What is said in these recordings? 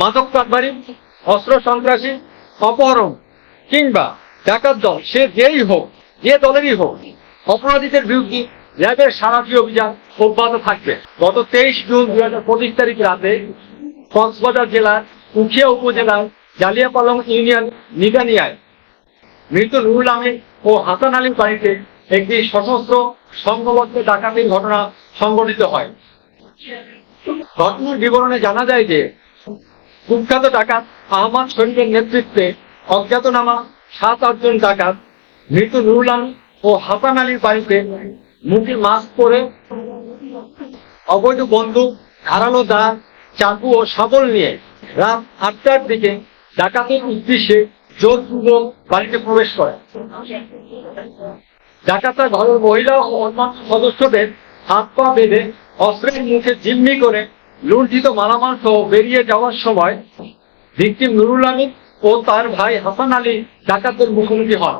মাদক কারবারি, অস্ত্র সন্ত্রাসী, অপহরণ কিংবা ডাকাত দল সে যেই হোক, যে দলেরই হোক, অপরাধীদের বিরুদ্ধে র্যাবের সারাটি অভিযান অব্যাহত থাকবে। গত 23 জুন 2025 তারিখ রাতে কক্সবাজার জেলার উখিয়া উপজেলার জালিয়াপালং ইউনিয়ন নিগানিয়ায় মৃত নুরুল আমিন ও হাসান আলীর বাড়িতে একটি সশস্ত্র সংঘবদ্ধ ডাকাতির ঘটনা সংঘটিত হয়। ঘটনার বিবরণে জানা যায় যে কুখ্যাত ডাকাত আহমদ শরীফের নেতৃত্বে অজ্ঞাতনামা 7-8 জন ডাকাত মৃত নুরুল আমিন ও হাসান আলীর বাড়িতে মুখে মাস্ক পরে অবৈধ বন্দুক, ধারালো দা, চাকু ও শাবল নিয়ে রাত 8টার দিকে ডাকাতের উদ্দেশ্যে জোরপূর্বক বাড়িতে প্রবেশ করে। ডাকাতরা ঘরের মহিলা ও অন্যান্য সদস্যদের হাত পা বেঁধে অস্ত্রের মুখে জিম্মি করে লুণ্ঠিত মালামাল সহ বেরিয়ে যাওয়ার সময় ভিকটিম নুরুল আমিন ও তার ভাই হাসান আলী ডাকাতদের মুখোমুখি হন।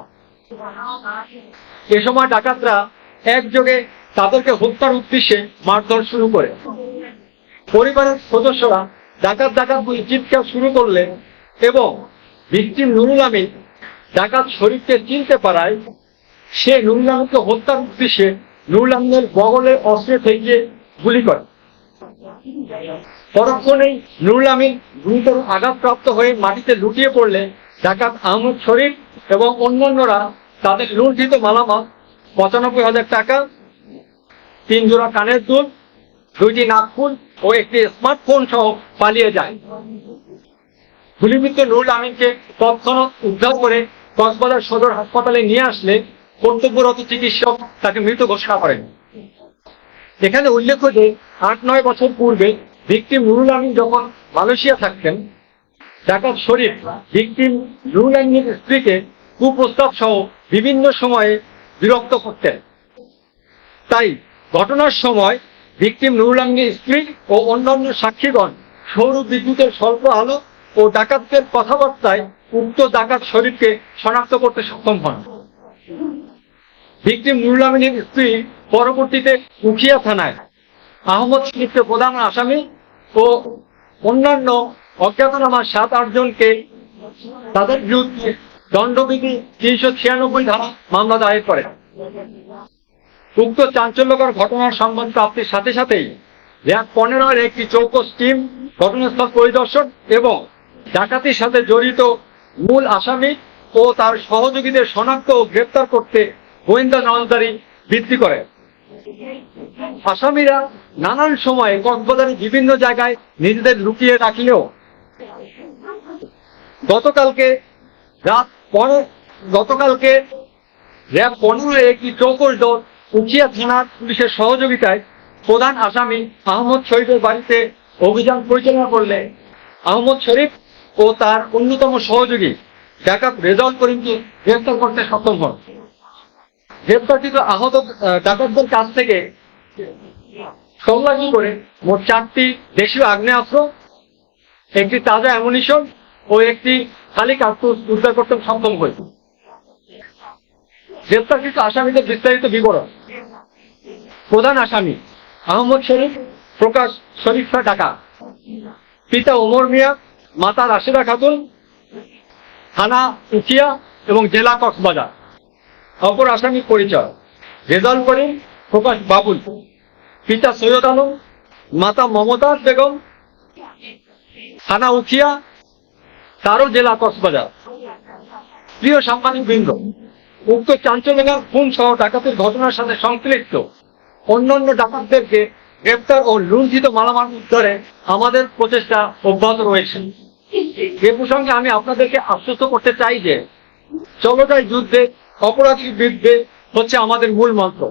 এ সময় ডাকাতরা একযোগে তাদেরকে হত্যার উদ্দেশ্যে মারধর শুরু করে। পরিবারের সদস্যরা ডাকাত ডাকাত বলে চিৎকার শুরু করলেন এবং ভিকটিম নুরুল আমিন ডাকাত শরীফকে চিনতে পারায় সে নুরুল আমিনকে হত্যার উদ্দেশ্যে নুরুল আমিনের বগলে অস্ত্র ঠেকিয়ে গুলি করে। পরক্ষণেই নুরুল আমিন গুরুতর আঘাতপ্রাপ্ত হয়ে মাটিতে লুটিয়ে পড়লে ডাকাত আহমদ শরীফ এবং অন্যান্যরা তাদের লুণ্ঠিত মালামাল 95,000 টাকা, 3 জোড়া কানের দুল, 2টি নাকফুল ও একটি স্মার্টফোন সহ পালিয়ে যায়। গুলিবিদ্ধ নুরুল আমিনকে তৎক্ষণাৎ উদ্ধার করে কক্সবাজার সদর হাসপাতালে নিয়ে আসলে কর্তব্যরত চিকিৎসক তাকে মৃত ঘোষণা করেন। এখানে উল্লেখ্য যে 8-9 বছর পূর্বে ভিকটিম নুরুল আমিন যখন মালয়েশিয়া থাকতেন, ডাকাত শরীফ ভিকটিম নুরুল আমিনের স্ত্রীকে কুপ্রস্তাব সহ বিভিন্ন সময়ে বিরক্ত করতেন। তাই ঘটনার সময় ভিকটিম নুরুল আমিনের স্ত্রী ও অন্যান্য সাক্ষীগণ সৌর বিদ্যুতের স্বল্প আলো ও ডাকাতদের কথাবার্তায় উক্ত ডাকাত শরীফকে শনাক্ত করতে সক্ষম হন। ভিকটিম নুরুল আমিনের স্ত্রী পরবর্তীতে উখিয়া থানায় আহমদ শরীফকে প্রধান আসামি ও অন্যান্য অজ্ঞাতনামা 7-8 জনকে তাদের বিরুদ্ধে দণ্ডবিধি 396 ধারা মামলা দায়ের করে। উক্ত চাঞ্চল্যকর ঘটনার সংবাদ প্রাপ্তির সাথে সাথেই র্যাব 15-এর একটি চৌকস টিম ঘটনাস্থল পরিদর্শন এবং ডাকাতির সাথে জড়িত মূল আসামি ও তার সহযোগীদের শনাক্ত ও গ্রেপ্তার করতে গোয়েন্দা নজরদারি বৃদ্ধি করে। আসামিরা নানান সময়ে কক্সবাজারের বিভিন্ন জায়গায় নিজেদের লুকিয়ে রাখলেও গতকালকে র্যাব 15 একটি চৌকস দল উখিয়া থানার পুলিশের সহযোগিতায় প্রধান আসামি আহমদ শরীফের বাড়িতে অভিযান পরিচালনা করলে আহমদ শরীফ ও তার অন্যতম সহযোগী ডাকাত রেজাউল করিমকে গ্রেফতার করতে সক্ষম হন। গ্রেপ্তারকৃত আহত ডাকাতদের কাছ থেকে তল্লাশি করে মোট 4টি দেশীয় আগ্নেয়াস্ত্র, একটি তাজা অ্যামুনিশন ও একটি খালি কার্তুজ উদ্ধার করতে সক্ষম হয়েছে। গ্রেপ্তারকৃত আসামিদের বিস্তারিত বিবরণ: প্রধান আসামি আহমদ শরীফ, প্রকাশ শরীফ ঢাকা, পিতা ওমর মিয়া, মাতা রাশেদা খাতুন, থানা উখিয়া এবং জেলা কক্সবাজার। অপর আসামি পরিচয়: রেজাউল করিম, প্রকাশ বাবুল, পিতা সৈয়দ আলম, মাতা মমতাজ বেগম, থানা উখিয়া, তারও জেলা কক্সবাজার। প্রিয় সাংবাদিকবৃন্দ, উক্ত চাঞ্চল্যকর খুন সহ ডাকাতির ঘটনার সাথে সংশ্লিষ্ট অন্যান্য ডাকাতদেরকে গ্রেপ্তার ও লুণ্ঠিত মালামাল উদ্ধারে আমাদের প্রচেষ্টা অব্যাহত রয়েছে। এ প্রসঙ্গে আমি আপনাদেরকে আশ্বস্ত করতে চাই যে চলমান যুদ্ধে অপরাধীর বিরুদ্ধে হচ্ছে আমাদের মূল মন্ত্র।